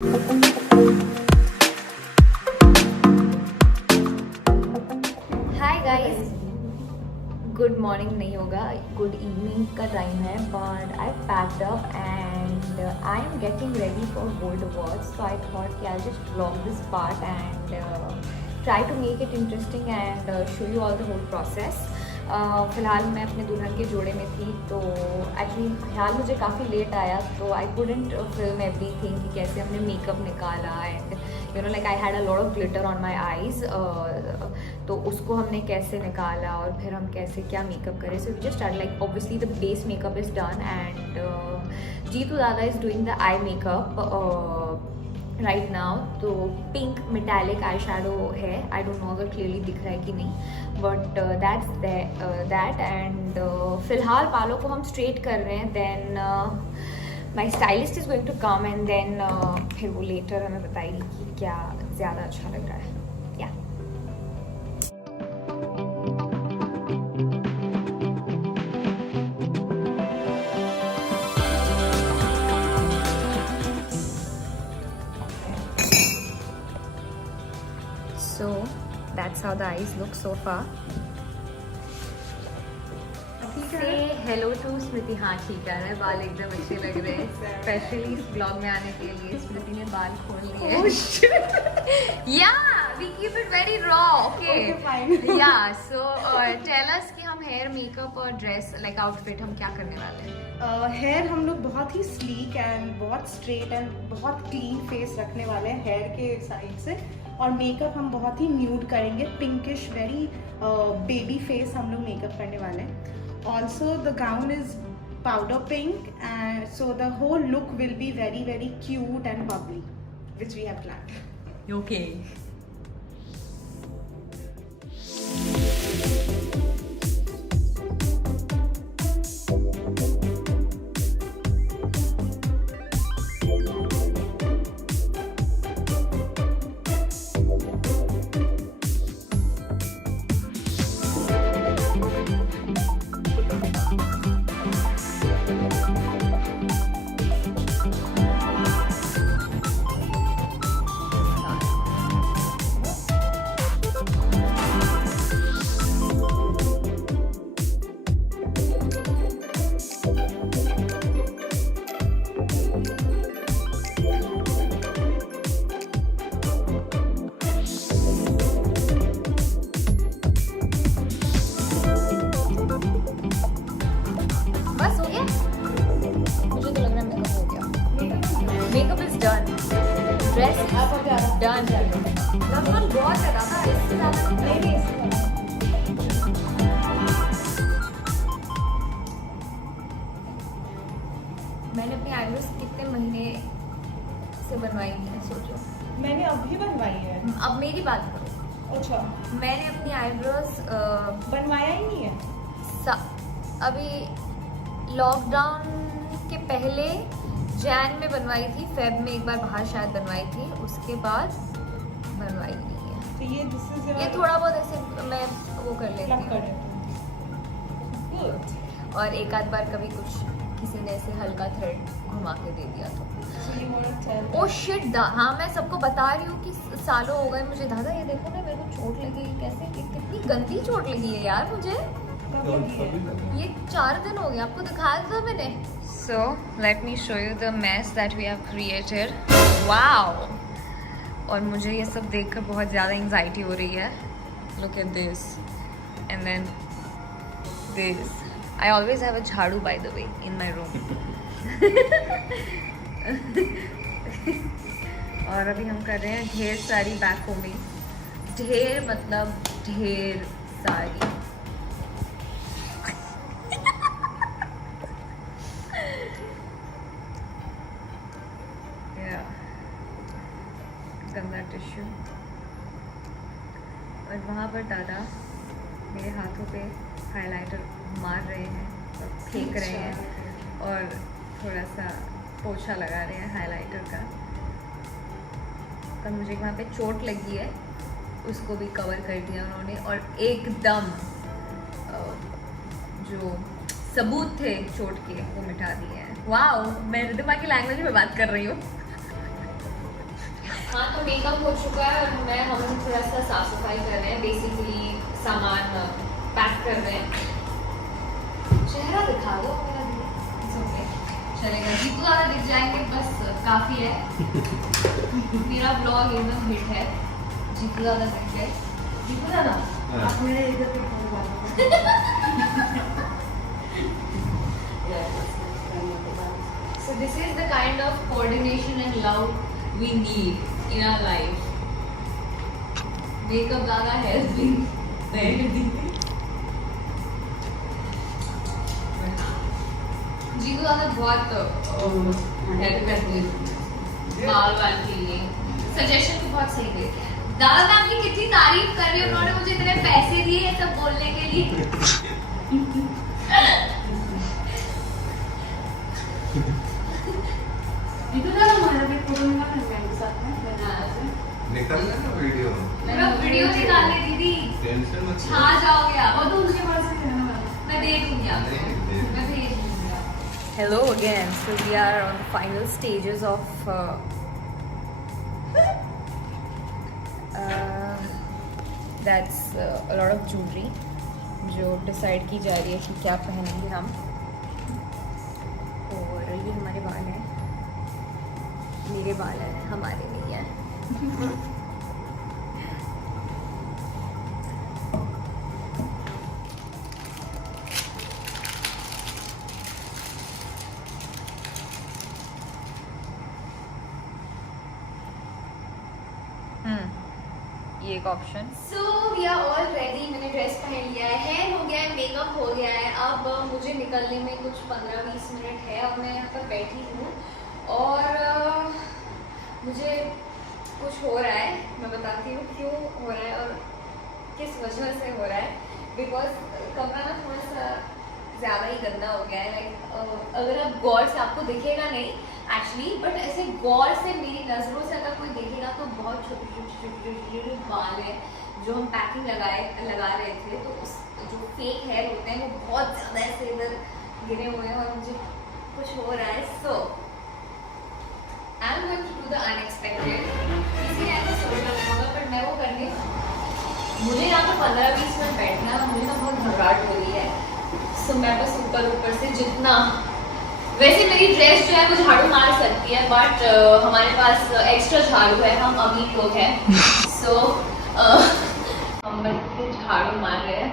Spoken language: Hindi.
हाय गाइस, गुड मॉर्निंग नहीं होगा, गुड इवनिंग का टाइम है, but I packed up and I am getting ready for gold awards. So I thought कि I just vlog this part and try to make it interesting and show you all the whole process. फ़िलहाल मैं अपने दुल्हन के जोड़े में थी, तो एक्चुअली ख्याल मुझे काफ़ी लेट आया, तो आई कुडंट फिल्म एवरीथिंग कि कैसे हमने मेकअप निकाला and you know like I had a lot of glitter on my eyes, तो उसको हमने कैसे निकाला और फिर हम कैसे क्या मेकअप करें. So we just start like obviously the base makeup is done and Jeetu dada is doing the eye makeup right now. तो पिंक मेटालिक आई शेडो है, आई डोंट नो अगर क्लियरली दिख रहा है कि नहीं, बट दैट्स दैट एंड फिलहाल बालों को हम स्ट्रेट कर रहे हैं. Then my stylist is going to come and then फिर वो लेटर हमें बताएगी कि क्या ज़्यादा अच्छा लग रहा है. या so that's how the eyes look so far. Say hello to स्मृति. हाँ ठीक है, बाल एकदम अच्छे लग रहे हैं, स्पेशली इस ब्लॉग में आने के लिए. स्मृति ने बाल खोल लिए. Yeah, we keep it very raw. Okay, fine. Yeah, so tell us कि हम हेयर मेकअप और ड्रेस लाइक आउटफिट हम क्या करने वाले हैं. हेयर हम लोग बहुत ही स्लीक एंड बहुत स्ट्रेट एंड बहुत क्लीन फेस रखने वाले हैं हेयर के साइड से. और मेकअप हम बहुत ही न्यूड करेंगे, पिंकिश वेरी बेबी फेस हम लोग मेकअप करने वाले हैं. Also the gown is powder pink and so the whole look will be very very cute and bubbly which we have planned. Okay. बस हो गया, मुझे तो लग रहा है मेकअप हो गया. Makeup is done, dress done. लगभग बहुत है दादा, इससे ज़्यादा नहीं. मैंने अपनी आईब्रोज कितने महीने से बनवाई है सोचो. मैंने अभी बनवाई है. अब मेरी बात करो. अच्छा, मैंने अपनी आईब्रोज बनवाया ही नहीं है. अभी लॉकडाउन के पहले जैन में बनवाई थी, फेब में एक बार बाहर शायद बनवाई थी, उसके बाद बनवाई नहीं है. तो ये थोड़ा बहुत ऐसे मैं वो कर लेती हूँ, और एक आध बार कभी कुछ किसी ने ऐसे हल्का थ्रेड घुमा के दे दिया तो. ओ शिट, हाँ मैं सबको बता रही हूँ कि सालों हो गए मुझे. दादा ये देखो ना, मेरे को चोट लगी. कैसे कितनी गंदी चोट लगी है यार मुझे. ये 4 दिन हो गए, आपको दिखाया था मैंने. So let me show you the mess that we have created. Wow! और मुझे ये सब देखकर बहुत ज़्यादा एंजाइटी हो रही है. Look at this and then this. I always have a झाड़ू by the way in my room. और अभी हम कर रहे हैं ढेर सारी बैककोम्बिंग. ढेर मतलब ढेर सारी. गंदा टिश्यू. और वहाँ पर दादा मेरे हाथों पे हाइलाइटर मार रहे हैं और फेंक रहे हैं और थोड़ा सा पोछा लगा रहे हैं हाइलाइटर का. पर मुझे वहाँ पे चोट लगी है, उसको भी कवर कर दिया उन्होंने. और एकदम जो सबूत थे चोट के वो मिटा दिए हैं. वाओ, मैं रिद्धिमा की लैंग्वेज में बात कर रही हूँ. हाँ तो मेकअप हो चुका है और हम थोड़ा सा साफ सफाई कर रहे हैं, बेसिकली सामान पैक कर रहे हैं। चेहरा दिखा दो मेरा, चलेगा जीतू ज़्यादा दिख जाएंगे बस काफ़ी है। मेरा ब्लॉग एकदम हिट है, जीतू ज़्यादा दिख जाए। जीतू ज़्यादा आप मेरे इधर पे So this is the kind of coordination and love we need in our life. Makeup ज़्यादा helping there. जीतू ज़्यादा बहुत हेल्प करती है बाल के लिए, सजेशन भी बहुत सही देते हैं। दादा मैं आपकी कितनी तारीफ कर रही हूँ, उन्होंने मुझे इतने पैसे दिए हैं सब बोलने के लिए। निकल ना वीडियो, मेरा वीडियो निकाल ले दीदी, टेंशन मत छा जाओगे आप। और तो उनके पास मैं दे दूंगी आपको, मैं भेज दूंगी। Hello again. So we are on final stages of that's a lot of jewelry जो डिसाइड की जा रही है कि क्या पहनेंगे हम। और ये हमारे बाल हैं, मेरे बाल हैं, हमारे नहीं हैं। ये एक option. So we are all ready, मैंने ड्रेस पहन लिया है, हेयर हो गया है, मेकअप हो गया है। अब मुझे निकलने में कुछ 15-20 मिनट है और मैं यहाँ पर बैठी हूँ और मुझे कुछ हो रहा है। मैं बताती हूँ क्यों हो रहा है और किस वजह से हो रहा है। बिकॉज कमरा ना थोड़ा सा ज़्यादा ही गंदा हो गया है। लाइक अगर आप गौर से, आपको दिखेगा नहीं एक्चुअली, बट ऐसे गौर से मेरी नज़रों से अगर कोई देखेगा तो बहुत छोटे छोटे बाल हैं जो हम पैकिंग लगा रहे थे, तो उस जो फेक हेयर होते हैं वो बहुत ज़्यादा ऐसे इधर गिरे हुए हैं और मुझे कुछ हो रहा है। So I am going to do the unexpected. किसी ने ऐसा सोचा होगा पर मैं वो करने, मुझे यहाँ पर 15-20 मिनट बैठना है, मुझे ना बहुत घबराहट हो रही है। सो मैं बस ऊपर से जितना, वैसे मेरी ड्रेस जो है वो झाड़ू मार सकती है, बट हमारे पास एक्स्ट्रा झाड़ू है, हम अमीर लोग हैं। सो हम बस झाड़ू मार रहे हैं।